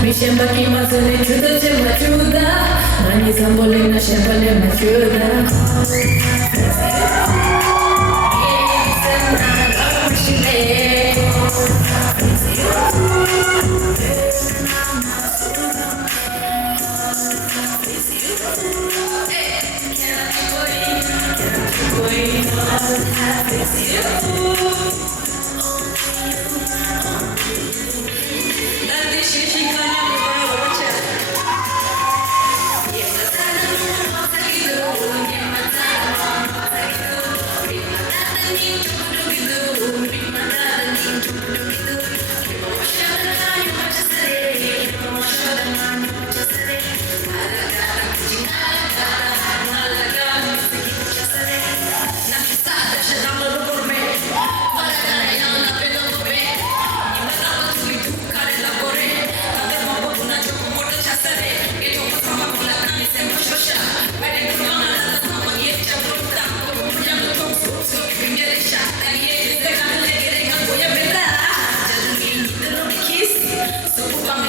Mi sembra che ma se ne chiude c'è una chiuda, ma mi sambolina sempre le ma chiuda.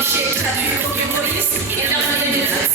Shit, try to be Pokemon, you see, and I'm gonna do that.